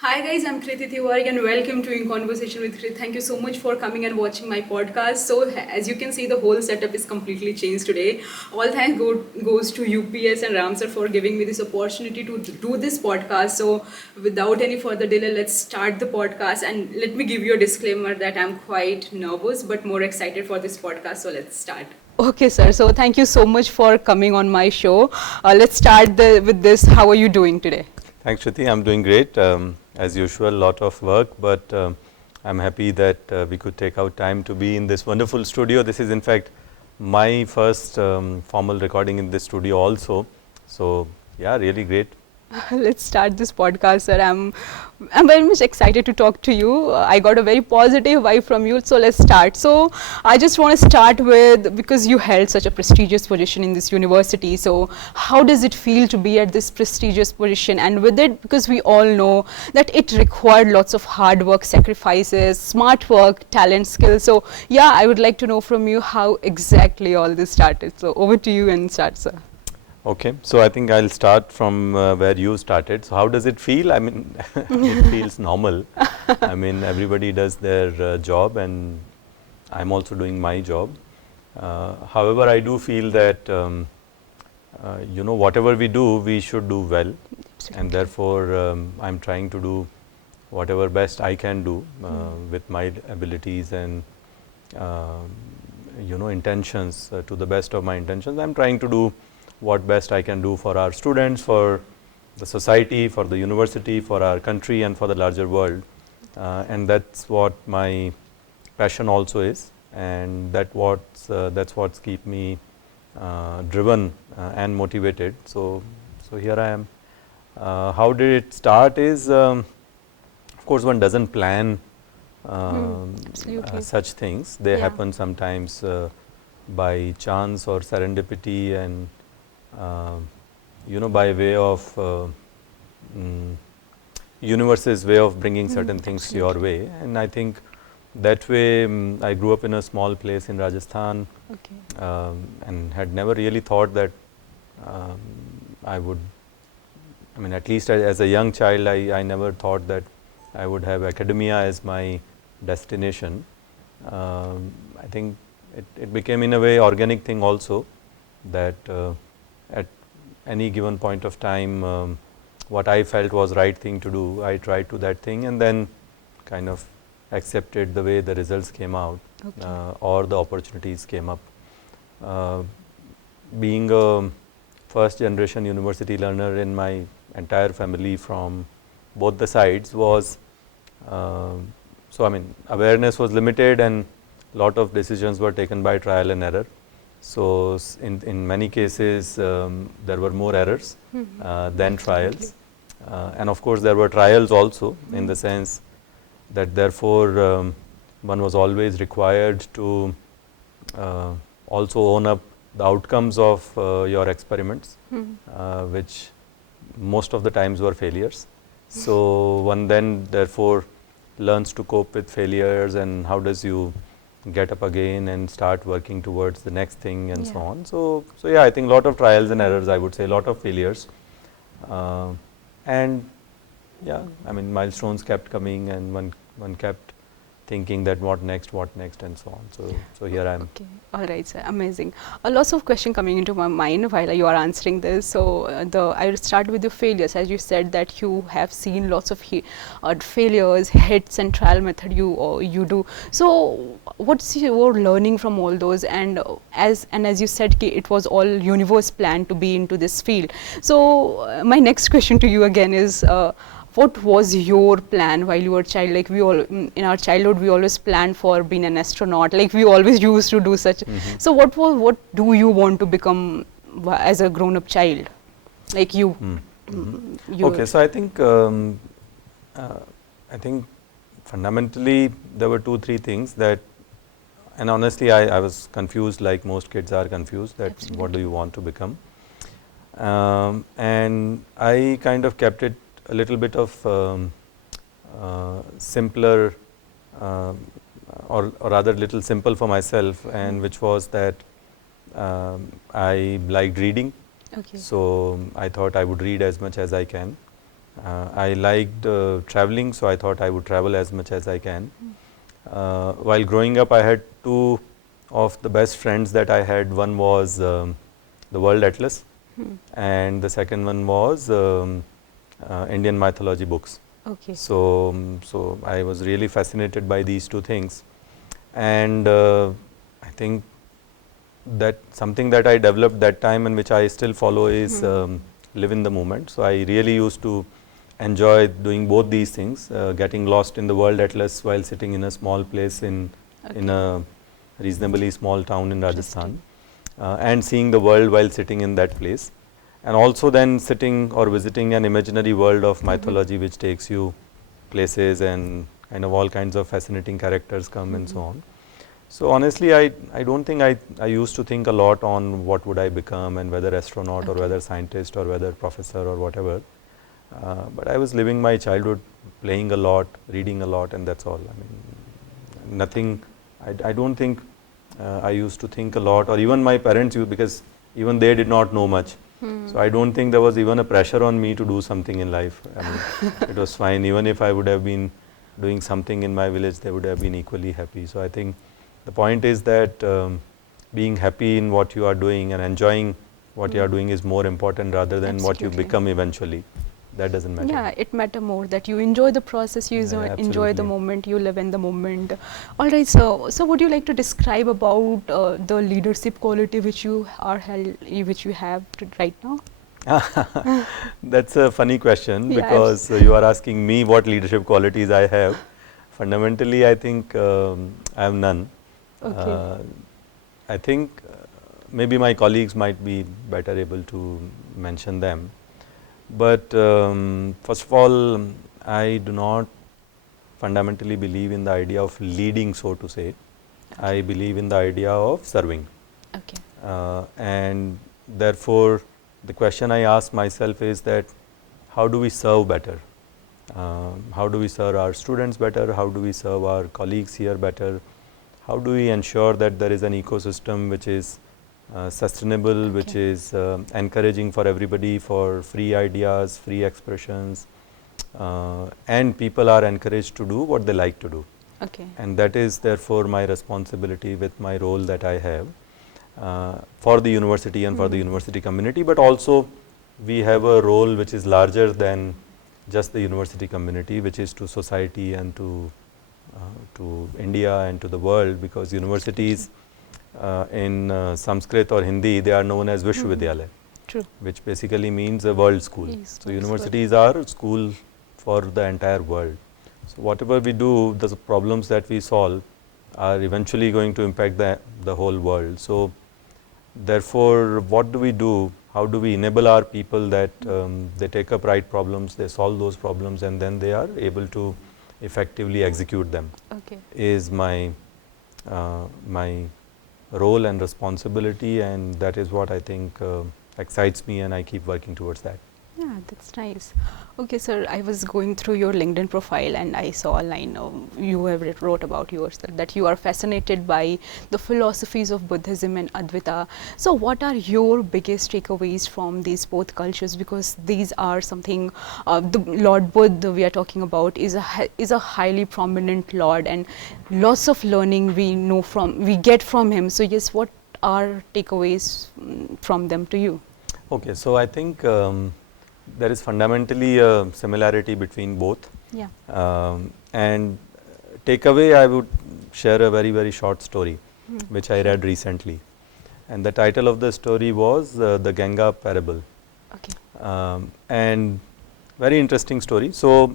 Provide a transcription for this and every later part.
Hi guys, I'm Kriti Tiwari and welcome to In Conversation with Krit. Thank you so much for coming and watching my podcast. So as you can see, the whole setup is completely changed today. All thanks goes to UPS and Ramsar for giving me this opportunity to do this podcast. So without any further delay, let's start the podcast. And let me give you a disclaimer that I'm quite nervous but more excited for this podcast. So let's start. Okay, sir. So thank you so much for coming on my show. Let's start with this. How are you doing today? Thanks, Shruti. I'm doing great. As usual, lot of work, but I'm happy that we could take out time to be in this wonderful studio. This is, in fact, my first formal recording in this studio also. So, yeah, really great. Let's start this podcast, sir. I'm very much excited to talk to you. I got a very positive vibe from you, so let's start. So I just want to start with, because you held such a prestigious position in this university. So how does it feel to be at this prestigious position? And with it, because we all know that it required lots of hard work, sacrifices, smart work, talent, skills. So yeah, I would like to know from you how exactly all this started. So over to you and start, sir. Okay, so I think I'll start from where you started. So how does it feel? I mean, it feels normal. I mean, everybody does their job and I'm also doing my job. However, I do feel that, whatever we do, we should do well. Absolutely. And therefore, I'm trying to do whatever best I can do with my abilities and, intentions to the best of my intentions. I'm trying to do what best I can do for our students, for the society, for the university, for our country and for the larger world. And that's what my passion also is, and that's what's keep me driven and motivated. So here I am. How did it start is, of course, one doesn't plan such things. They happen sometimes by chance or serendipity, and by way of universe's way of bringing certain things to your way. And I think that way I grew up in a small place in Rajasthan, and had never really thought that I would, at least as a young child, I never thought that I would have academia as my destination. I think it became in a way organic thing also, that at any given point of time, what I felt was right thing to do, I tried to that thing and then kind of accepted the way the results came out, or the opportunities came up. Being a first generation university learner in my entire family from both the sides was, awareness was limited and lot of decisions were taken by trial and error. So in many cases, there were more errors than trials. And of course, there were trials also, in the sense that therefore one was always required to also own up the outcomes of your experiments, which most of the times were failures. So one then therefore learns to cope with failures, and how does you get up again and start working towards the next thing, and so on. So yeah, I think a lot of trials and errors, I would say, a lot of failures. And yeah, milestones kept coming, and one kept thinking that what next, and so on. So here I am. Okay, all right, sir, amazing. Lots of questions coming into my mind while you are answering this. So I will start with the failures. As you said that you have seen lots of failures, hits, and trial method you do. So what's your learning from all those? And as you said, it was all universe planned to be into this field. So my next question to you again is, what was your plan while you were a child? Like in our childhood, we always planned for being an astronaut. Like we always used to do such. So what do you want to become as a grown-up child? Like you. Okay, so I think fundamentally there were 2-3 things that, and honestly I was confused, like most kids are confused, that Absolutely. What do you want to become? And I kind of kept it a little bit of simpler, or rather little simple for myself, and which was that I liked reading. So I thought I would read as much as I can. I liked traveling, so I thought I would travel as much as I can. While growing up, I had two of the best friends that I had. One was the World Atlas, and the second one was Indian mythology books. Okay. So I was really fascinated by these two things, and I think that something that I developed that time and which I still follow is live in the moment. So I really used to enjoy doing both these things, getting lost in the World Atlas while sitting in a small place in a reasonably small town in Rajasthan, and seeing the world while sitting in that place, and also then sitting or visiting an imaginary world of mythology which takes you places and kind of all kinds of fascinating characters come and so on. So honestly, I don't think I used to think a lot on what would I become and whether astronaut or whether scientist or whether professor or whatever. But I was living my childhood playing a lot, reading a lot, and that's all. I mean, nothing, I don't think I used to think a lot, or even my parents used, because even they did not know much. So I don't think there was even a pressure on me to do something in life. I mean, it was fine. Even if I would have been doing something in my village, they would have been equally happy. So I think the point is that being happy in what you are doing and enjoying what you are doing is more important rather than what you become eventually. That doesn't matter. Yeah, it matter more that you enjoy the process, you enjoy the moment, you live in the moment. All right, so would you like to describe about the leadership quality which you which you have right now? That's a funny question, because you are asking me what leadership qualities I have. Fundamentally, I think I have none. I think maybe my colleagues might be better able to mention them. But first of all, I do not fundamentally believe in the idea of leading, so to say. I believe in the idea of serving. And therefore, the question I ask myself is that how do we serve better? How do we serve our students better? How do we serve our colleagues here better? How do we ensure that there is an ecosystem which is sustainable, which is encouraging for everybody, for free ideas, free expressions, and people are encouraged to do what they like to do. And that is therefore my responsibility with my role that I have for the university and for the university community, but also we have a role which is larger than just the university community, which is to society and to India and to the world, because universities in Sanskrit or Hindi, they are known as Vishwavidyalaya, which basically means a world school. So universities are school for the entire world. So whatever we do, the problems that we solve are eventually going to impact the whole world. So therefore, what do we do? How do we enable our people that they take up right problems, they solve those problems, and then they are able to effectively execute them? Is my my role and responsibility, and that is what I think excites me, and I keep working towards that. Yeah, that's nice. Okay, sir, I was going through your LinkedIn profile and I saw a line you have wrote about yourself that you are fascinated by the philosophies of Buddhism and Advaita. So what are your biggest takeaways from these both cultures? Because these are something, the Lord Buddha we are talking about is a highly prominent Lord, and lots of learning we get from him. So yes, what are takeaways from them to you? Okay, so I think there is fundamentally a similarity between both. And takeaway, I would share a very, very short story which I read recently. And the title of the story was the Ganga parable. And very interesting story. So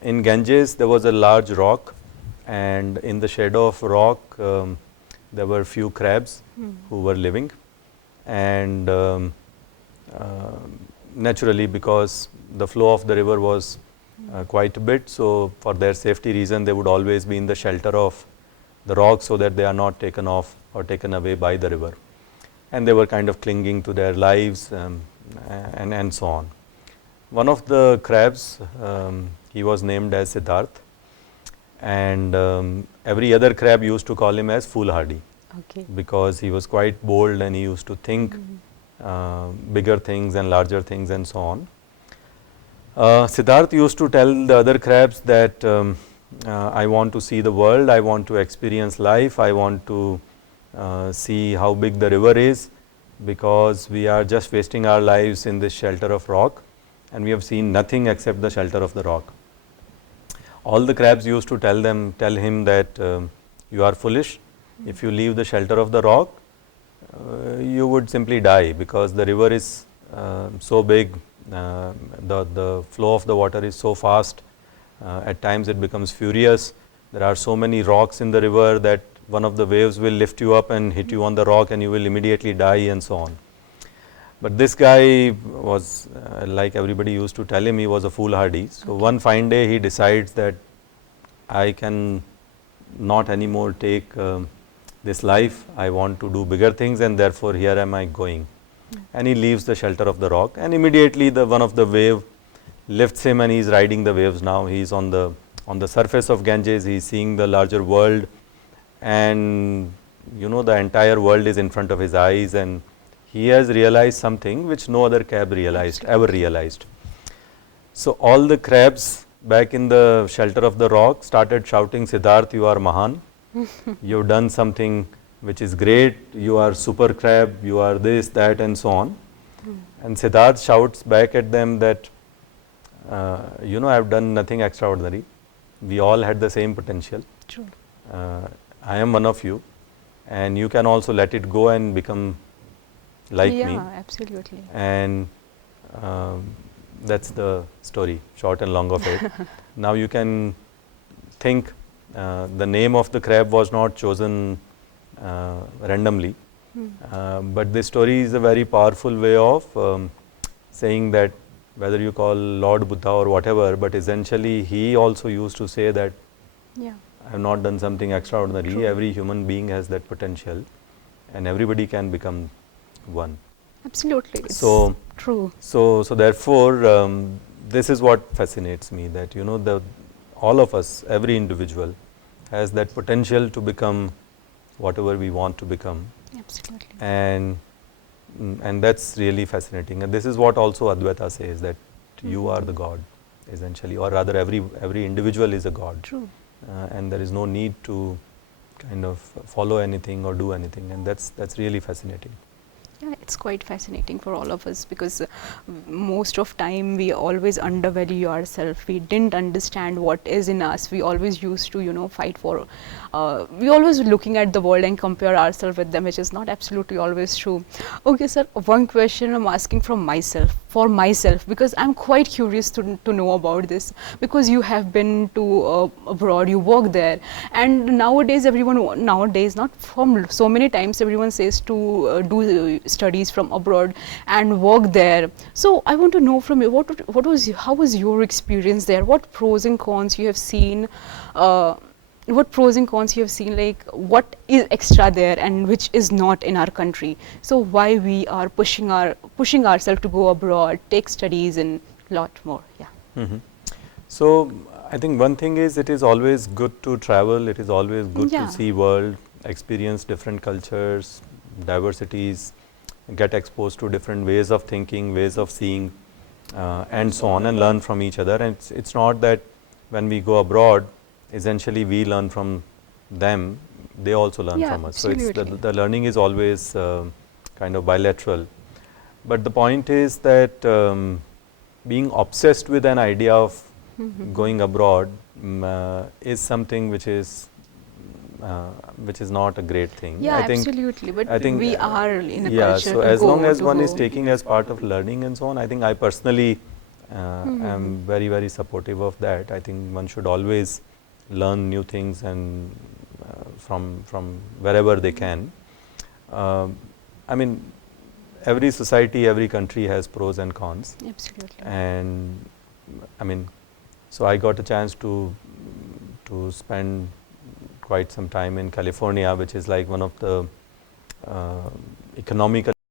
in Ganges, there was a large rock, and in the shadow of rock, there were few crabs who were living. And naturally, because the flow of the river was quite a bit, so for their safety reason, they would always be in the shelter of the rock so that they are not taken off or taken away by the river. And they were kind of clinging to their lives and so on. One of the crabs, he was named as Siddharth, and every other crab used to call him as foolhardy, because he was quite bold and he used to think bigger things and larger things and so on. Siddharth used to tell the other crabs that I want to see the world, I want to experience life, I want to see how big the river is, because we are just wasting our lives in this shelter of rock and we have seen nothing except the shelter of the rock. All the crabs used to tell him that you are foolish. If you leave the shelter of the rock, you would simply die, because the river is so big, the flow of the water is so fast, at times it becomes furious. There are so many rocks in the river that one of the waves will lift you up and hit you on the rock and you will immediately die, and so on. But this guy was, like everybody used to tell him, he was a foolhardy. So one fine day he decides that I can not anymore take this life, I want to do bigger things, and therefore here am I going. And he leaves the shelter of the rock, and immediately one of the wave lifts him and he is riding the waves now. He is on the surface of Ganges, he is seeing the larger world, and the entire world is in front of his eyes, and he has realized something which no other crab ever realized. So all the crabs back in the shelter of the rock started shouting, Siddharth, you are Mahan. You have done something which is great, you are super crab, you are this, that, and so on. And Siddharth shouts back at them that, I have done nothing extraordinary. We all had the same potential. True. I am one of you, and you can also let it go and become like me. Yeah, absolutely. And that's the story, short and long of it. Now you can think the name of the crab was not chosen randomly, but this story is a very powerful way of saying that, whether you call Lord Buddha or whatever, but essentially he also used to say that I have not done something extraordinary. True. Every human being has that potential, and everybody can become one. Absolutely. It's So true. So therefore, this is what fascinates me, that all of us, every individual, has that potential to become whatever we want to become, Absolutely. and that's really fascinating. And this is what also Advaita says, that you are the God, essentially, or rather every individual is a God. True. And there is no need to kind of follow anything or do anything, and that's really fascinating. Yeah, it's quite fascinating for all of us, because most of time we always undervalue ourselves. We didn't understand what is in us. We always used to, fight for. We always looking at the world and compare ourselves with them, which is not absolutely always true. Okay, sir. One question I'm asking from myself, because I'm quite curious to know about this. Because you have been to abroad, you work there, and nowadays not from so many times, everyone says to do studies from abroad and work there. So I want to know from you, how was your experience there? What pros and cons you have seen? What pros and cons you have seen? Like, what is extra there and which is not in our country? So why we are pushing ourselves to go abroad, take studies, and lot more. Yeah. So I think one thing is, it is always good to travel. It is always good Yeah. to see world, experience different cultures, diversities, get exposed to different ways of thinking, ways of seeing, and so on, and learn from each other. And it's not that when we go abroad, essentially we learn from them, they also learn Yeah, from us. So it's absolutely. the learning is always kind of bilateral. But the point is that being obsessed with an idea of going abroad is something which is not a great thing. Yeah, I think, absolutely. But I think we are in a yeah, culture so to as go, long as to one go. is taking as part of learning and so on, I think I personally am very, very supportive of that. I think one should always learn new things, and from wherever they can. I mean, every society, every country has pros and cons. Absolutely. And I mean, so I got a chance to spend quite some time in California, which is like one of the economically